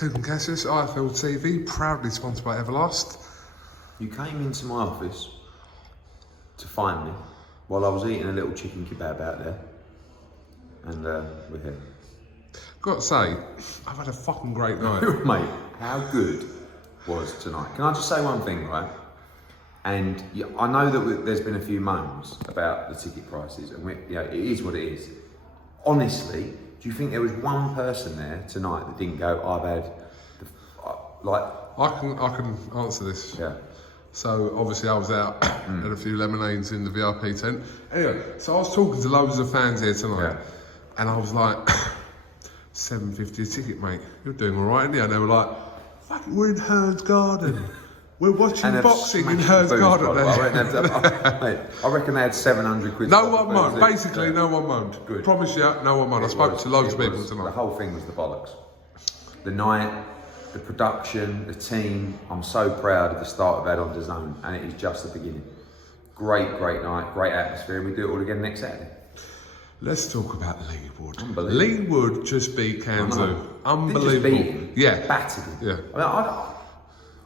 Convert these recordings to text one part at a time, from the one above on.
KUGAN CASSIUS, IFL TV, proudly sponsored by Everlast. You came into my office to find me while I was eating a little chicken kebab out there, and we're here. Got to say, I've had a fucking great night. Mate, how good was tonight? Can I just say one thing, right? And I know that there's been a few moans about the ticket prices, and it is what it is. Honestly, do you think there was one person there tonight that didn't go, I've had, I can answer this. Yeah. So obviously I was out, had a few lemonades in the VIP tent. Anyway, so I was talking to loads of fans here tonight, and I was like, $7.50 a ticket, mate. You're doing all right, aren't you? And they were like, fucking, we're in HEARN's garden. We're watching boxing in HEARN's garden. I reckon they had 700 quid. No one moaned. Basically, no one moaned. Good. Promise you, no one moaned. I spoke to loads of people tonight. The whole thing was the bollocks. The night, the production, the team. I'm so proud of the start we've had on DAZN, and it is just the beginning. Great night, great atmosphere, and we do it all again next Saturday. Let's talk about Lee Wood. Unbelievable. Lee Wood just beat Kanzu. Didn't Unbelievable. just beat him, yeah. Battered him. Yeah. I mean,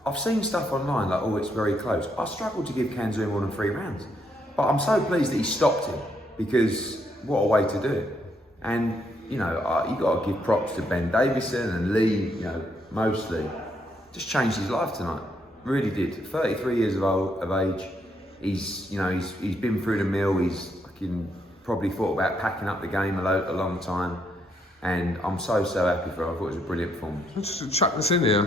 I've seen stuff online like, oh, it's very close. I struggled to give Kanzu more than 3 rounds. But I'm so pleased that he stopped him, because what a way to do it. And, you know, you got to give props to Ben Davison and Lee, mostly. Just changed his life tonight. Really did. 33 years of age. He's been through the mill. He's fucking probably thought about packing up the game a long time. And I'm so happy for him. I thought it was a brilliant performance. Let's just chuck this in here.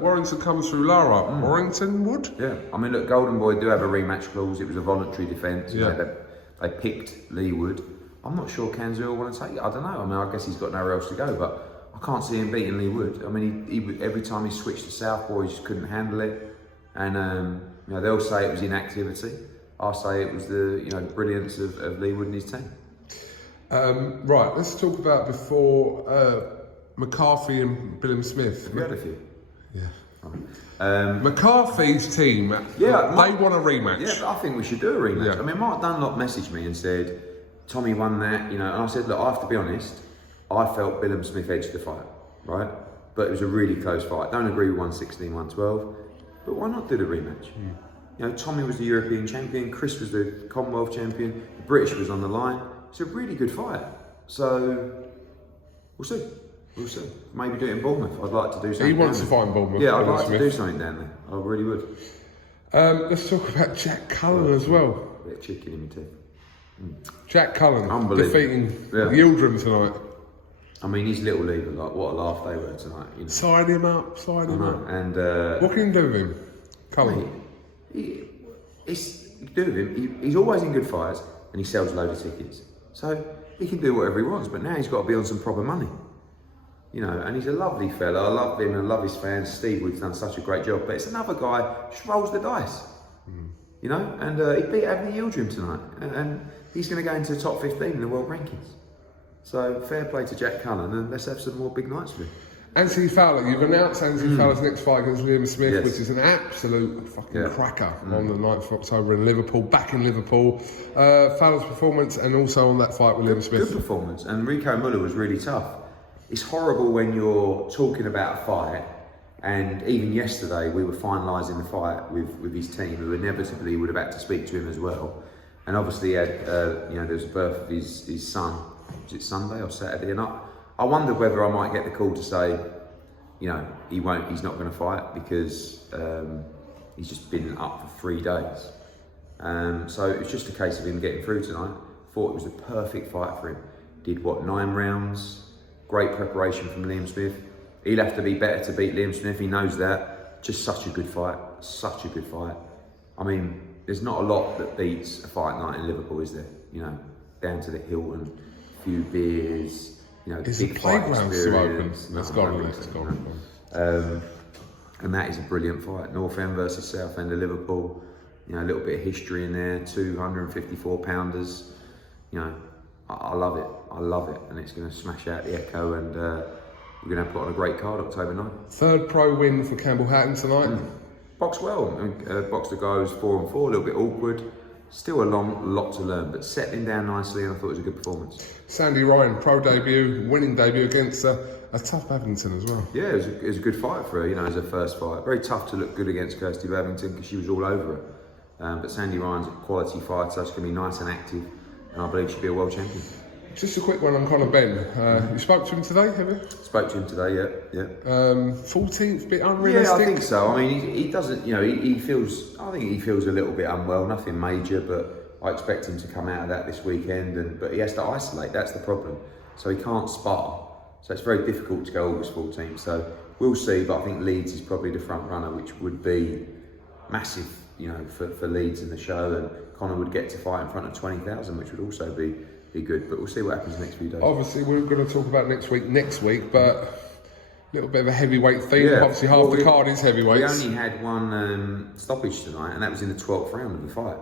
Warrington comes through Lara. Warrington Wood? Yeah. I mean, look, Golden Boy do have a rematch clause. It was a voluntary defence. Yeah. They picked Lee Wood. I'm not sure Kanzu will want to take it. I don't know. I mean, I guess he's got nowhere else to go, but I can't see him beating Lee Wood. I mean, he every time he switched to southpaw, he just couldn't handle it. And they'll say it was inactivity. I say it was the brilliance of Lee Wood and his team. Right, let's talk about before McCarthy and Billam Smith. Have you had a few? Yeah. McCarthy's team, they want a rematch. Yeah, but I think we should do a rematch. Yeah. I mean, Mark Dunlop messaged me and said, Tommy won that, and I said, look, I have to be honest, I felt Billam Smith edged the fight, right? But it was a really close fight. Don't agree with 116, 112, but why not do the rematch? Tommy was the European champion, Chris was the Commonwealth champion, the British was on the line. It's a really good fight. So, we'll see. We'll see. Maybe do it in Bournemouth. I'd like to do something. He wants to fight in Bournemouth. Yeah, I'd like to do something down there. I really would. Let's talk about Jack Cullen as well. A bit of chicken in my teeth. Jack Cullen defeating Yildirim tonight. I mean, his little leader, what a laugh they were tonight. Sign him up, sign him up. And what can you do with him, Cullen? He's always in good fights, and he sells loads of tickets. So he can do whatever he wants, but now he's got to be on some proper money. And he's a lovely fella. I love him and I love his fans. Steve Wood's done such a great job, but it's another guy who just rolls the dice. And he beat Anthony Yildirim tonight, and he's going to go into the top 15 in the world rankings. So fair play to Jack Cullen, and let's have some more big nights with him. Anthony Fowler, you've announced Anthony Fowler's next fight against Liam Smith, which is an absolute fucking cracker on the 9th of October in Liverpool, back in Liverpool. Fowler's performance and also on that fight with Liam Smith. Good performance, and Rico Muller was really tough. It's horrible when you're talking about a fight, and even yesterday we were finalising the fight with his team, who inevitably would have had to speak to him as well. And obviously he had, there was the birth of his son. Was it Sunday or Saturday? And I wondered whether I might get the call to say, he's not going to fight because he's just been up for 3 days. So it was just a case of him getting through tonight. Thought it was the perfect fight for him. Did 9 rounds? Great preparation from Liam Smith. He'll have to be better to beat Liam Smith, he knows that. Just such a good fight, such a good fight. I mean, there's not a lot that beats a fight night in Liverpool, is there? Down to the Hilton, a few beers, it's big a playground to open. Let's go on. And that is a brilliant fight. North End versus South End of Liverpool. A little bit of history in there. 254 pounders. I love it. I love it, and it's going to smash out the Echo, and we're going to put on a great card October 9th. Third pro win for Campbell Hatton tonight. Boxed well. Boxed the guy who's 4-4, a little bit awkward. Still a lot to learn, but settling down nicely, and I thought it was a good performance. Sandy Ryan, pro debut, winning debut against a tough Babington as well. Yeah, it was a good fight for her, you know, as her first fight. Very tough to look good against Kirsty Babington because she was all over her. But Sandy Ryan's a quality fighter, so she's going to be nice and active, and I believe she'll be a world champion. Just a quick one on Conor Ben. You spoke to him today, have you? Spoke to him today, yeah. 14th, bit unrealistic? Yeah, I think so. I mean, he doesn't, you know, he feels, I think he feels a little bit unwell, nothing major, but I expect him to come out of that this weekend, but he has to isolate, that's the problem. So he can't spar, so it's very difficult to go August 14th. So we'll see, but I think Leeds is probably the front runner, which would be massive, you know, for Leeds in the show, and Conor would get to fight in front of 20,000, which would also be good, but we'll see what happens next few days. Obviously, we're going to talk about next week, but a little bit of a heavyweight theme. Yeah. Obviously, half the card is heavyweights. We only had one stoppage tonight, and that was in the 12th round of the fight.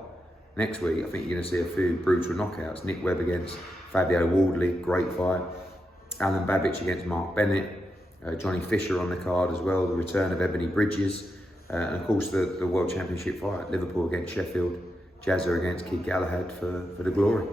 Next week, I think you're going to see a few brutal knockouts. Nick Webb against Fabio Wardley, great fight. Alan Babbage against Mark Bennett. Johnny Fisher on the card as well. The return of Ebony Bridges. And of course, the World Championship fight. Liverpool against Sheffield. Jazza against Keith Galahad for the glory.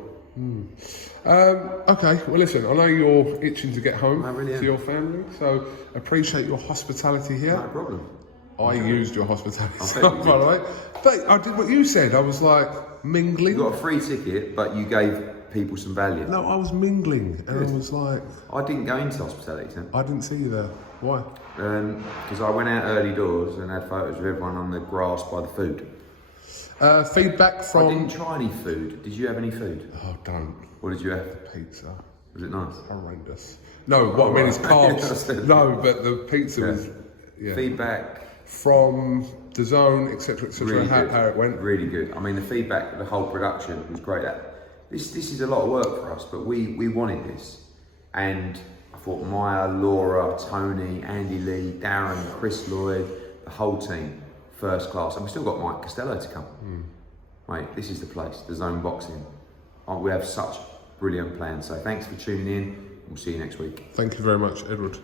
Okay, well listen, I know you're itching to get home to your family, so appreciate your hospitality here. No problem. I used your hospitality, by the way. But I did what you said, I was like mingling. You got a free ticket, but you gave people some value. No, I was mingling, and I was like... I didn't go into hospitality, Tim. I didn't see you there. Why? Because I went out early doors and had photos of everyone on the grass by the food. Feedback from... I didn't try any food. Did you have any food? Oh, don't. What did you have? Pizza. Was it nice? Horrendous. No, what I mean is carbs. No, but the pizza was... Yeah. Feedback... From DAZN, etc., etc., really how it went. Really good. I mean, the feedback, the whole production was great. This is a lot of work for us, but we wanted this. And I thought Maya, Laura, Tony, Andy Lee, Darren, Chris Lloyd, the whole team, first class. And we've still got Mike Costello to come. Mate, this is the place, the Zone Boxing. We have such brilliant plans. So thanks for tuning in. We'll see you next week. Thank you very much, Edward.